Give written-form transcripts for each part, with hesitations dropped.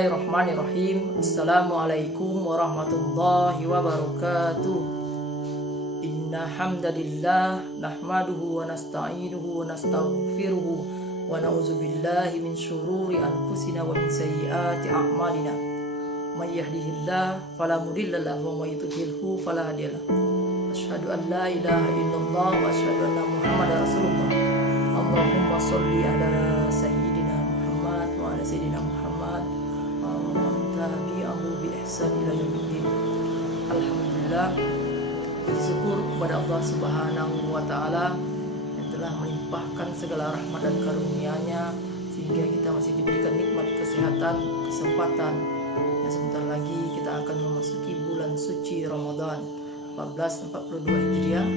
Bismillahirrahmanirrahim. Assalamualaikum warahmatullahi wabarakatuh. Inna hamdalillah nahmaduhu wa nasta'inuhu wa nastaghfiruhu wa na'udzu billahi min syururi anfusina wa min sayyiati a'malina. May yahdihillahu fala mudilla lahu wa may yudlilhu fala hadiya lahu. Asyhadu an la ilaha illallah wa asyhadu anna Muhammadar Rasulullah. Allahumma sholli ala sayyidina Muhammad wa ala sayyidina Muhammad tabi'ahu bi ihsan ila yaumiddin. Alhamdulillah, bersyukur kepada Allah Subhanahu wa taala yang telah melimpahkan segala rahmat dan karunia-Nya sehingga kita masih diberikan nikmat kesehatan, kesempatan. Yang sebentar lagi kita akan memasuki bulan suci Ramadan 1442 Hijriah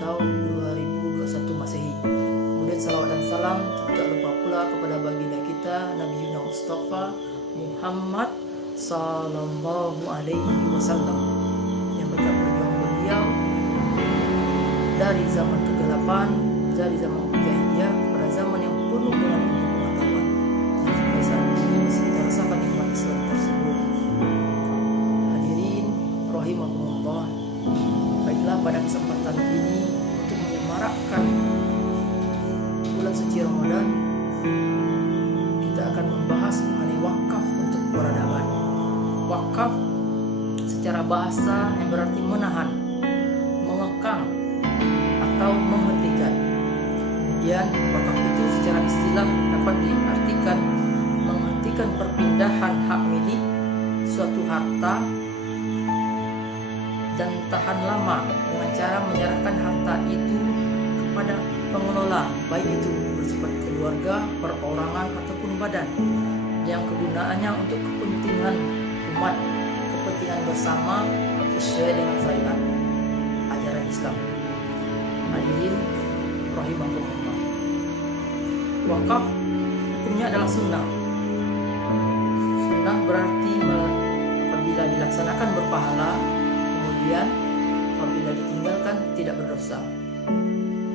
atau 2021 Masehi. Kemudian salawat dan salam tak lupa pula kepada baginda kita Nabi Mustafa Muhammad sallallahu alaihi wasallam yang berkat berjuang beliau dari zaman kegelapan, dari zaman jahiliyah pada zaman yang penuh dengan pengetahuan yang sampai saat ini masih kita rasakan nikmat Islam tersebut. Hadirin rahimakumullah, baiklah pada kesempatan ini untuk menyemarakkan bulan suci Ramadan kita akan membahas mengenai wakaf untuk peradaban. Wakaf secara bahasa yang berarti menahan, mengekang atau menghentikan. Kemudian wakaf itu secara istilah dapat diartikan menghentikan perpindahan hak milik suatu harta dan tahan lama dengan cara menyerahkan harta itu kepada pengelola, baik itu bersifat keluarga, perorangan ataupun badan yang kegunaannya untuk kepentingan umat, kepentingan bersama sesuai dengan syariat ajaran Islam. Hadirin rahimakumullah, wakaf hukumnya adalah sunnah. Sunnah berarti apabila dilaksanakan berpahala, kemudian apabila ditinggalkan tidak berdosa.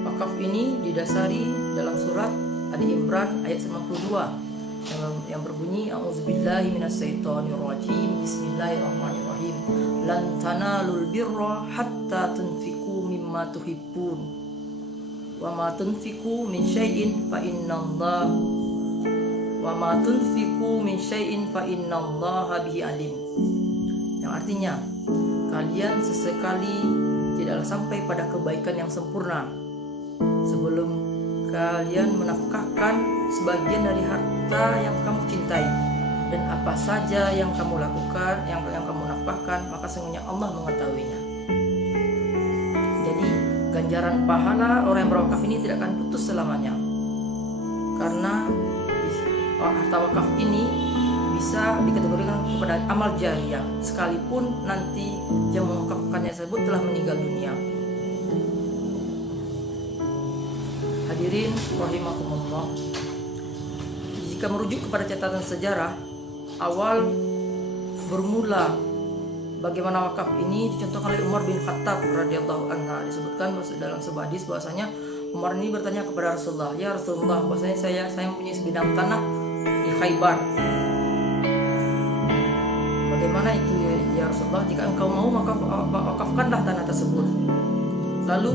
Wakaf ini didasari dalam surat Ali Imran ayat 92 yang berbunyi A'udzubillahi minasyaitonirrajim. Bismillahirrahmanirrahim. Lan tanalul birra hatta tunfiqu mimma tuhibbun wa ma tunfiqu min syai'in fa innallaha bihi alim. Yang artinya, kalian sesekali tidaklah sampai pada kebaikan yang sempurna sebelum kalian menafkahkan sebagian dari harta yang kamu cintai, dan apa saja yang kamu lakukan, yang kamu nafkahkan, maka sesungguhnya Allah mengetahuinya. Jadi ganjaran pahala orang yang berwakaf ini tidak akan putus selamanya, karena harta wakaf ini bisa dikategorikan kepada amal jariyah sekalipun nanti yang mewakafkannya tersebut telah meninggal dunia. Hadirin rahimakumullah, jika merujuk kepada catatan sejarah, awal bermula bagaimana wakaf ini dicontohkan oleh Umar bin Khattab radhiyallahu anhu. Disebutkan dalam sebuah hadis bahwasanya Umar ini bertanya kepada Rasulullah, "Ya Rasulullah, bahwasanya saya mempunyai sebidang tanah di Khaybar. Bagaimana itu ya Rasulullah? Jika engkau mau maka wakafkanlah tanah tersebut." Lalu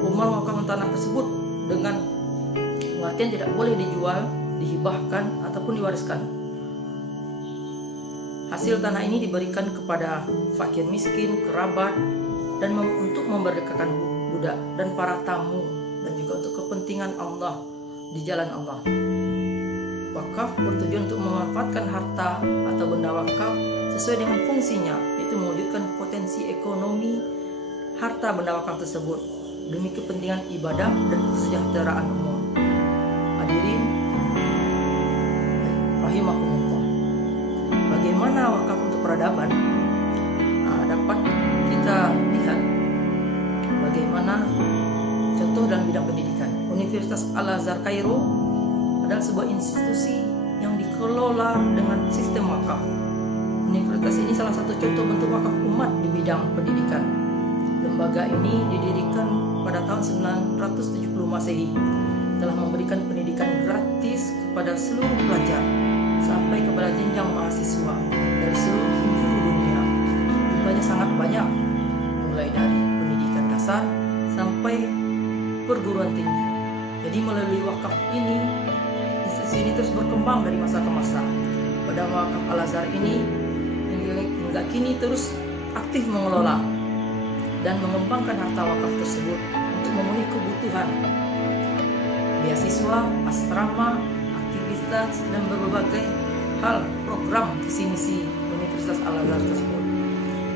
Umar mewakafkan tanah tersebut dengan pengertian tidak boleh dijual, dihibahkan ataupun diwariskan. Hasil tanah ini diberikan kepada fakir miskin, kerabat, dan untuk memerdekakan budak dan para tamu, dan juga untuk kepentingan Allah di jalan Allah. Wakaf bertujuan untuk memanfaatkan harta atau benda wakaf sesuai dengan fungsinya, yaitu mewujudkan potensi ekonomi harta benda wakaf tersebut demi kepentingan ibadah dan kesejahteraan umum. Hadirin rahimakumullah, bagaimana wakaf untuk peradaban? Dapat kita lihat bagaimana contoh dalam bidang pendidikan. Universitas Al-Azhar Kairo adalah sebuah institusi yang dikelola dengan sistem wakaf. Universitas ini salah satu contoh bentuk wakaf umat di bidang pendidikan. Lembaga ini didirikan pada tahun 970 Masehi, telah memberikan pendidikan gratis kepada seluruh pelajar sampai kepada jenjang mahasiswa dari seluruh penjuru dunia. Jumlahnya sangat banyak, mulai dari pendidikan dasar sampai perguruan tinggi. Jadi melalui wakaf ini, institusi ini terus berkembang dari masa ke masa. Pada wakaf Al-Azhar ini hingga kini terus aktif mengelola dan mengembangkan harta wakaf tersebut untuk memenuhi kebutuhan beasiswa, asrama, aktivitas, dan berbagai hal program visi misi Universitas Al-Azhar tersebut.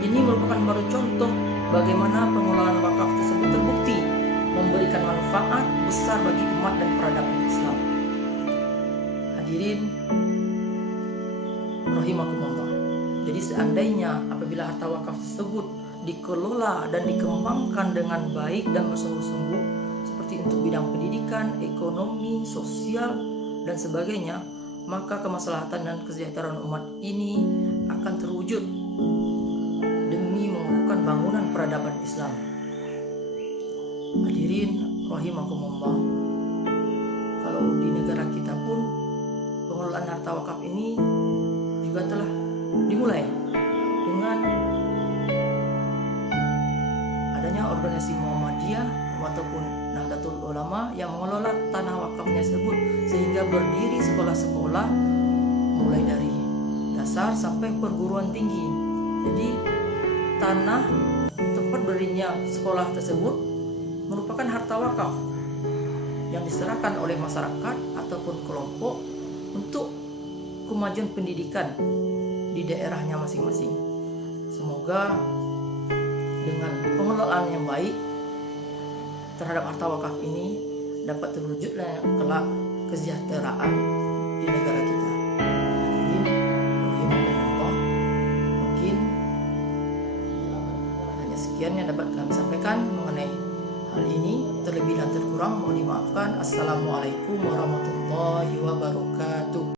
Ini merupakan baru contoh bagaimana pengelolaan wakaf tersebut terbukti memberikan manfaat besar bagi umat dan peradaban Islam. Hadirin rahimakumullah. Jadi seandainya apabila harta wakaf tersebut dikelola dan dikembangkan dengan baik dan bersungguh-sungguh seperti untuk bidang pendidikan, ekonomi, sosial, dan sebagainya, maka kemaslahatan dan kesejahteraan umat ini akan terwujud demi mengukuhkan bangunan peradaban Islam. Hadirin rahimakumullah, kalau di negara kita pun pengelolaan harta wakaf ini juga telah dimulai dengan adanya organisasi Muhammadiyah ataupun Nahdlatul Ulama yang mengelola tanah wakafnya tersebut, sehingga berdiri sekolah-sekolah mulai dari dasar sampai perguruan tinggi. Jadi tanah tempat berdirinya sekolah tersebut merupakan harta wakaf yang diserahkan oleh masyarakat ataupun kelompok untuk kemajuan pendidikan di daerahnya masing-masing. Semoga dengan pengelolaan yang baik terhadap harta wakaf ini dapat terwujudlah kelak kesejahteraan di negara kita. Mungkin hanya sekian yang dapat kami sampaikan mengenai hal ini. Terlebih dan terkurang mohon dimaafkan. Assalamualaikum warahmatullahi wabarakatuh.